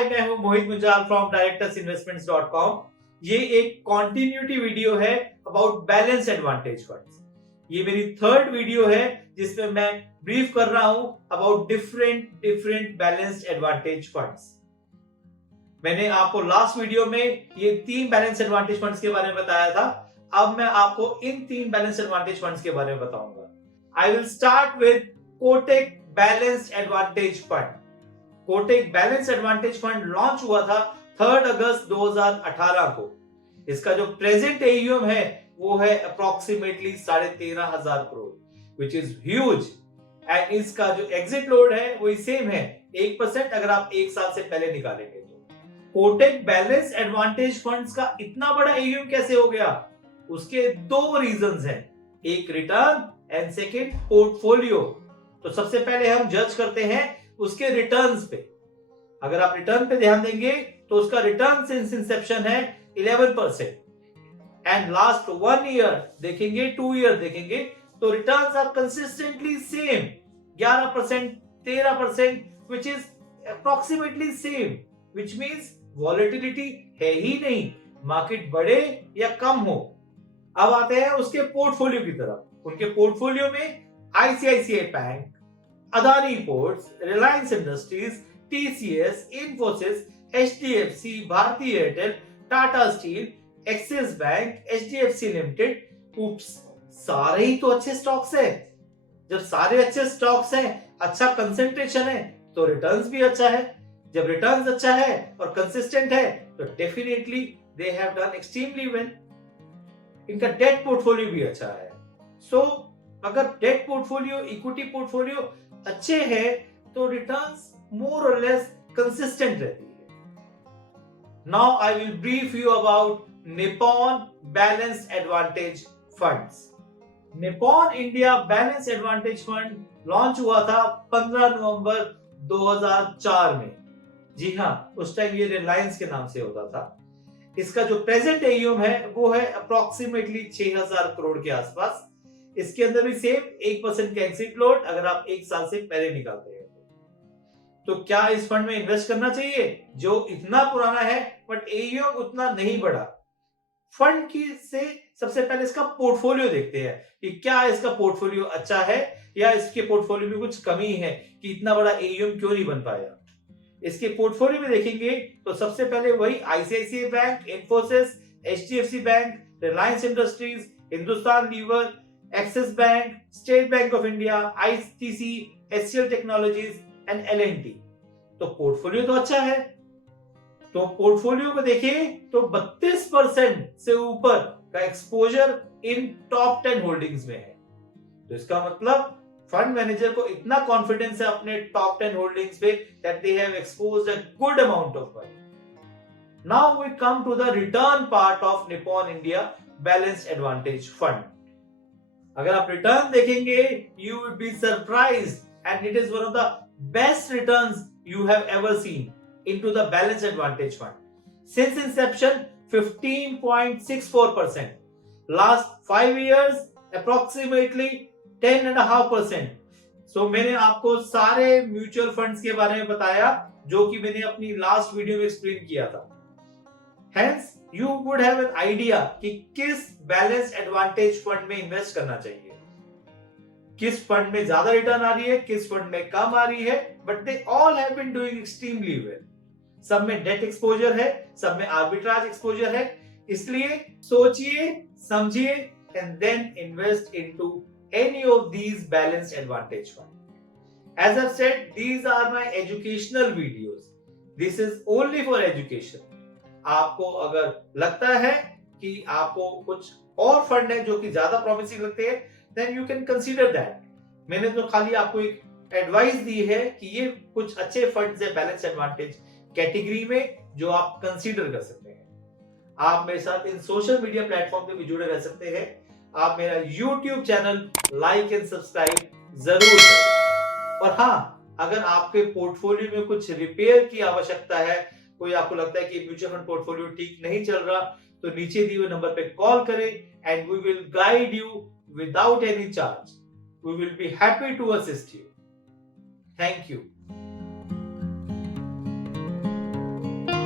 हाय, मैं हूं मोहित Munjal from directorsinvestments.com। ये एक कॉन्टिन्यूटी वीडियो है अबाउट बैलेंस एडवांटेज फंड्स। ये मेरी थर्ड वीडियो है जिसमें मैं ब्रीफ कर रहा हूं about different balanced advantage funds. मैंने आपको लास्ट वीडियो में ये 3 बैलेंस एडवांटेज फंड्स के बारे में बताया था। अब मैं आपको इन 3 बैलेंस एडवांटेज फंड्स के बारे में बताऊंगा। I will start with Kotak balanced advantage fund. Kotak balance advantage fund launch हुआ था 3 अगस्त 2018 को। इसका जो प्रेजेंट एयूएम है वो है approximately 13,500 crore, which is huge. And इसका जो एग्जिट लोड है वही सेम है 1% अगर आप 1 साल से पहले निकालेंगे तो। कोटक बैलेंस एडवांटेज फंड्स का इतना बड़ा एयूएम कैसे हो गया? उसके 2 रीजंस हैं, एक रिटर्न एंड सेकंड पोर्टफोलियो। तो सबसे पहले हम जज करते हैं उसके रिटर्न्स पे। अगर आप रिटर्न पे ध्यान देंगे तो उसका रिटर्न सिंस इंसेप्शन है 11% एंड लास्ट 1 ईयर देखेंगे, 2 ईयर देखेंगे तो returns are consistently same 11%, 13%, which is approximately same, which means volatility है ही नहीं, मार्केट बढ़े या कम हो। अब आते हैं उसके पोर्टफोलियो की तरफ। उनके पोर्टफोलियो में ICICI bank, Adani ports, Reliance industries, TCS, Infosys, HDFC, Bharti Airtel, Tata steel, Axis bank, HDFC limited. Oops, सारे ही तो अच्छे स्टॉक्स हैं। जब सारे अच्छे स्टॉक्स हैं, अच्छा कंसेंट्रेशन है तो रिटर्न्स भी अच्छा है। जब रिटर्न्स अच्छा है और कंसिस्टेंट है तो definitely they have done extremely well. इनका डेट पोर्टफोलियो भी अच्छा है। सो अगर डेट पोर्टफोलियो, इक्विटी पोर्टफोलियो अच्छे हैं तो रिटर्न्स मोर और लेस कंसिस्टेंट रहती है। Now I will brief you about Nippon balanced advantage funds. Nippon India balance advantage fund launch हुआ था 15 नवंबर 2004 में। जी हां, उस टाइम ये रिलायंस के नाम से होता था। इसका जो प्रेजेंट एयूएम है वो है अप्रोक्सीमेटली 6,000 करोड़ के आसपास। इसके अंदर भी सेम 1% का एग्जिट लोड अगर आप 1 साल से पहले निकालते हैं तो क्या इस फंड में इन्वेस्ट करना चाहिए जो इतना पुराना है बट एयूएम उतना नहीं बढ़ा? फंड की से सबसे पहले इसका पोर्टफोलियो देखते हैं कि क्या इसका पोर्टफोलियो अच्छा है या इसके पोर्टफोलियो में कुछ कमी है कि इतना बड़ा एयूएम क्यों नहीं बन पाया। इसके पोर्टफोलियो में देखेंगे तो सबसे पहले वही ICICI Bank, Infosys, HDFC Bank, Reliance Industries, Hindustan Lever, Axis Bank, State Bank of India, ITC, HCL Technologies and LNT. तो पोर्टफोलियो तो अच्छा है। तो पोर्टफोलियो को देखें तो 32% से ऊपर का एक्सपोजर इन टॉप 10 होल्डिंग्स में है। तो इसका मतलब फंड मैनेजर को इतना कॉन्फिडेंस है अपने टॉप 10 होल्डिंग्स पे that they have exposed a good amount of money. Now we come to the return part of Nippon India Balanced advantage Fund. अगर आप रिटर्न देखेंगे you would be surprised and it is one of the best returns you have ever seen into the balanced advantage fund. Since inception, 15.64%. Last 5 years, approximately 10.5%. So मैंने आपको सारे mutual funds के बारे में बताया जो कि मैंने अपनी लास्ट वीडियो में एक्सप्लेन किया था। Hence, you would have an idea कि किस बैलेंस एडवांटेज फंड में इन्वेस्ट करना चाहिए, किस फंड में ज्यादा रिटर्न आ रही है, किस फंड में कम आ रही है, but they all have been doing extremely well. सब में डेट एक्सपोजर है, सब में आर्बिट्राज एक्सपोजर है। इसलिए सोचिए, समझिए and then invest into any of these balanced advantage fund. As I said, these are my educational videos. This is only for education. आपको अगर लगता है कि आपको कुछ और फंड है जो कि ज्यादा प्रॉमिसिंग लगते हैं, then you can consider that. मैंने तो खाली आपको एक एडवाइस दी है कि ये कुछ अच्छे फंड्स है बैलेंस एडवांटेज कैटेगरी में जो आप कंसीडर कर सकते हैं। आप मेरे साथ इन सोशल मीडिया प्लेटफॉर्म पे भी जुड़े रह सकते हैं। आप मेरा YouTube channel like and subscribe जरूर करें। और हाँ, अगर आपके पोर्टफोलियो में कुछ रिपेयर की आवश्यकता है, कोई आपको लगता है कि म्यूचुअल फंड पोर्टफोलियो ठीक नहीं चल रहा, तो नीचे दिए हुए नंबर पे कॉल करें and we will guide you without any charge. We will be happy to assist you. Thank you.